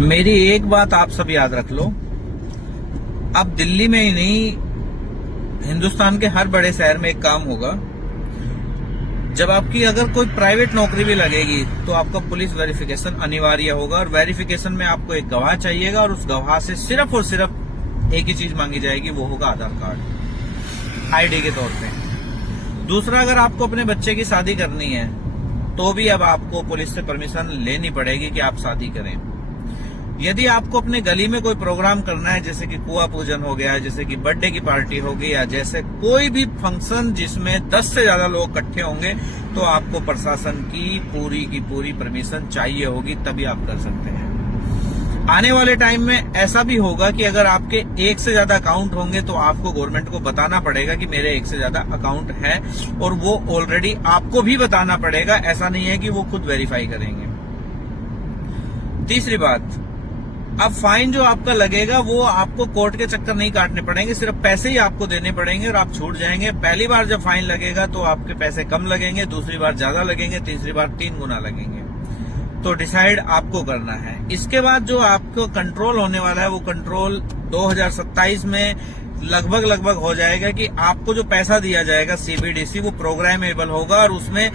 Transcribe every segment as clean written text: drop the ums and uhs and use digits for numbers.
मेरी एक बात आप सब याद रख लो, अब दिल्ली में ही नहीं, हिंदुस्तान के हर बड़े शहर में एक काम होगा। जब आपकी अगर कोई प्राइवेट नौकरी भी लगेगी तो आपका पुलिस वेरिफिकेशन अनिवार्य होगा, और वेरिफिकेशन में आपको एक गवाह चाहिएगा, और उस गवाह से सिर्फ और सिर्फ एक ही चीज मांगी जाएगी, वो होगा आधार कार्ड, आईडी के तौर पे। दूसरा, अगर आपको अपने बच्चे की शादी करनी है तो भी अब आपको पुलिस से परमिशन लेनी पड़ेगी कि आप शादी करें। यदि आपको अपने गली में कोई प्रोग्राम करना है, जैसे कि कुआं पूजन हो गया, जैसे कि बर्थडे की पार्टी होगी, या जैसे कोई भी फंक्शन जिसमें 10 से ज्यादा लोग इकट्ठे होंगे, तो आपको प्रशासन की पूरी परमिशन चाहिए होगी, तभी आप कर सकते हैं। आने वाले टाइम में ऐसा भी होगा कि अगर आपके एक से ज्यादा अकाउंट होंगे तो आपको गवर्नमेंट को बताना पड़ेगा कि मेरे एक से ज्यादा अकाउंट है, और वो ऑलरेडी आपको भी बताना पड़ेगा। ऐसा नहीं है कि वो खुद वेरीफाई करेंगे। तीसरी बात, अब फाइन जो आपका लगेगा वो आपको कोर्ट के चक्कर नहीं काटने पड़ेंगे, सिर्फ पैसे ही आपको देने पड़ेंगे और आप छूट जाएंगे। पहली बार जब फाइन लगेगा तो आपके पैसे कम लगेंगे, दूसरी बार ज्यादा लगेंगे, तीसरी बार 3 गुना लगेंगे। तो डिसाइड आपको करना है। इसके बाद जो आपको कंट्रोल होने वाला है, वो कंट्रोल 2027 में लगभग हो जाएगा कि आपको जो पैसा दिया जाएगा सीबीडीसी, वो प्रोग्रामेबल होगा, और उसमें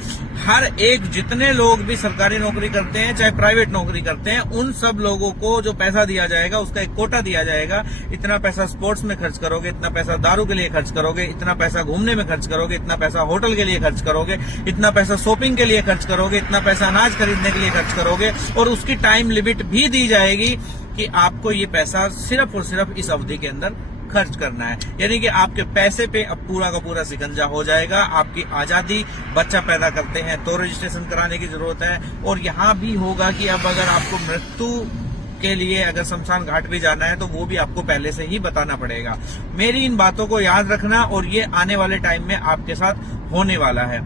हर एक, जितने लोग भी सरकारी नौकरी करते हैं चाहे प्राइवेट नौकरी करते हैं, उन सब लोगों को जो पैसा दिया जाएगा उसका एक कोटा दिया जाएगा। इतना पैसा स्पोर्ट्स में खर्च करोगे, इतना पैसा दारू के लिए खर्च करोगे, इतना पैसा घूमने में खर्च करोगे, इतना पैसा होटल के लिए खर्च करोगे, इतना पैसा शॉपिंग के लिए खर्च करोगे, इतना पैसा अनाज खरीदने के लिए खर्च करोगे, और उसकी टाइम लिमिट भी दी जाएगी कि आपको ये पैसा सिर्फ और सिर्फ इस अवधि के अंदर खर्च करना है। यानी कि आपके पैसे पे अब पूरा का पूरा शिकंजा हो जाएगा। आपकी आजादी, बच्चा पैदा करते हैं तो रजिस्ट्रेशन कराने की जरूरत है, और यहाँ भी होगा कि अब अगर आपको मृत्यु के लिए अगर शमशान घाट भी जाना है तो वो भी आपको पहले से ही बताना पड़ेगा। मेरी इन बातों को याद रखना, और ये आने वाले टाइम में आपके साथ होने वाला है।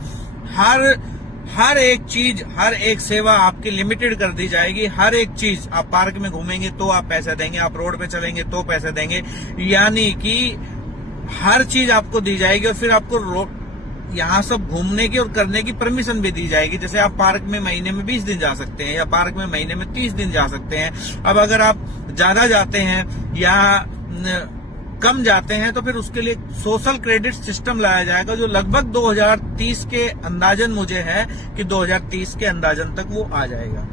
हर एक चीज, हर एक सेवा आपकी लिमिटेड कर दी जाएगी। हर एक चीज, आप पार्क में घूमेंगे तो आप पैसे देंगे, आप रोड पे चलेंगे तो पैसे देंगे, यानी कि हर चीज आपको दी जाएगी, और फिर आपको यहाँ सब घूमने की और करने की परमिशन भी दी जाएगी। जैसे आप पार्क में महीने में 20 दिन जा सकते हैं, या पार्क में महीने में 30 दिन जा सकते हैं। अब अगर आप ज्यादा जाते हैं या कम जाते हैं तो फिर उसके लिए सोशल क्रेडिट सिस्टम लाया जाएगा, जो लगभग 2030 के अंदाजन, मुझे है कि 2030 के अंदाजन तक वो आ जाएगा।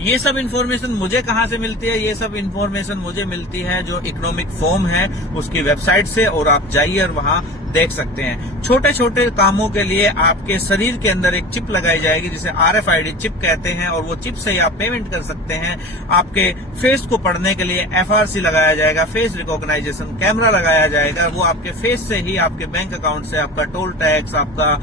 ये सब इन्फॉर्मेशन मुझे कहाँ से मिलती है? ये सब इन्फॉर्मेशन मुझे मिलती है जो इकोनॉमिक फॉर्म है उसकी वेबसाइट से, और आप जाइए और वहाँ देख सकते हैं। छोटे छोटे कामों के लिए आपके शरीर के अंदर एक चिप लगाई जाएगी, जिसे RFID चिप कहते हैं, और वो चिप से ही आप पेमेंट कर सकते हैं। आपके फेस को पढ़ने के लिए FRC लगाया जाएगा, फेस रिकॉग्नाइजेशन कैमरा लगाया जाएगा। वो आपके फेस से ही आपके बैंक अकाउंट से आपका टोल टैक्स, आपका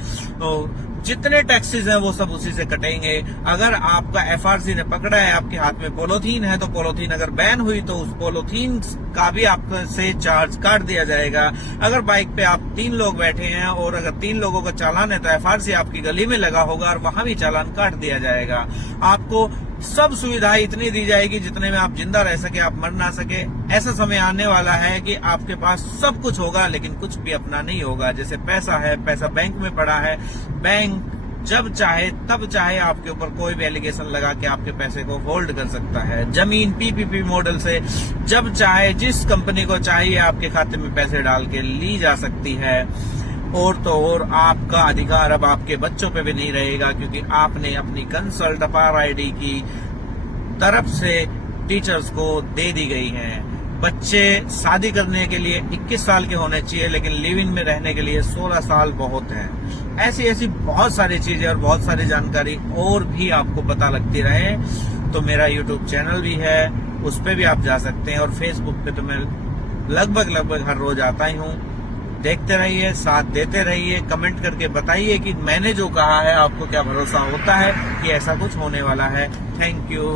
जितने टैक्सेस हैं वो सब उसी से कटेंगे। अगर आपका FRC ने पकड़ा है, आपके हाथ में पॉलीथीन है, तो पॉलीथीन अगर बैन हुई तो उस पॉलीथीन का भी आपसे चार्ज काट दिया जाएगा। अगर बाइक पे आप 3 लोग बैठे हैं और अगर 3 लोगों का चालान है तो FRC आपकी गली में लगा होगा और वहां भी चालान काट दिया जाएगा। आपको सब सुविधाएं इतनी दी जाएगी जितने में आप जिंदा रह सके, आप मर ना सके। ऐसा समय आने वाला है कि आपके पास सब कुछ होगा लेकिन कुछ भी अपना नहीं होगा। जैसे पैसा है, पैसा बैंक में पड़ा है, बैंक जब चाहे तब चाहे आपके ऊपर कोई भी एलिगेशन लगा के आपके पैसे को होल्ड कर सकता है। जमीन PPP मॉडल से जब चाहे जिस कंपनी को चाहिए आपके खाते में पैसे डाल के ली जा सकती है। और तो और आपका अधिकार अब आपके बच्चों पे भी नहीं रहेगा, क्योंकि आपने अपनी कंसल्ट RID की तरफ से टीचर्स को दे दी गई है। बच्चे शादी करने के लिए 21 साल के होने चाहिए, लेकिन लिव इन में रहने के लिए 16 साल बहुत है। ऐसी बहुत सारी चीजें और बहुत सारी जानकारी और भी आपको पता लगती रहे तो मेरा YouTube चैनल भी है, उस पर भी आप जा सकते हैं, और Facebook पे तो मैं लगभग हर रोज आता ही हूँ। देखते रहिए, साथ देते रहिए, कमेंट करके बताइए कि मैंने जो कहा है आपको क्या भरोसा होता है कि ऐसा कुछ होने वाला है। Thank you.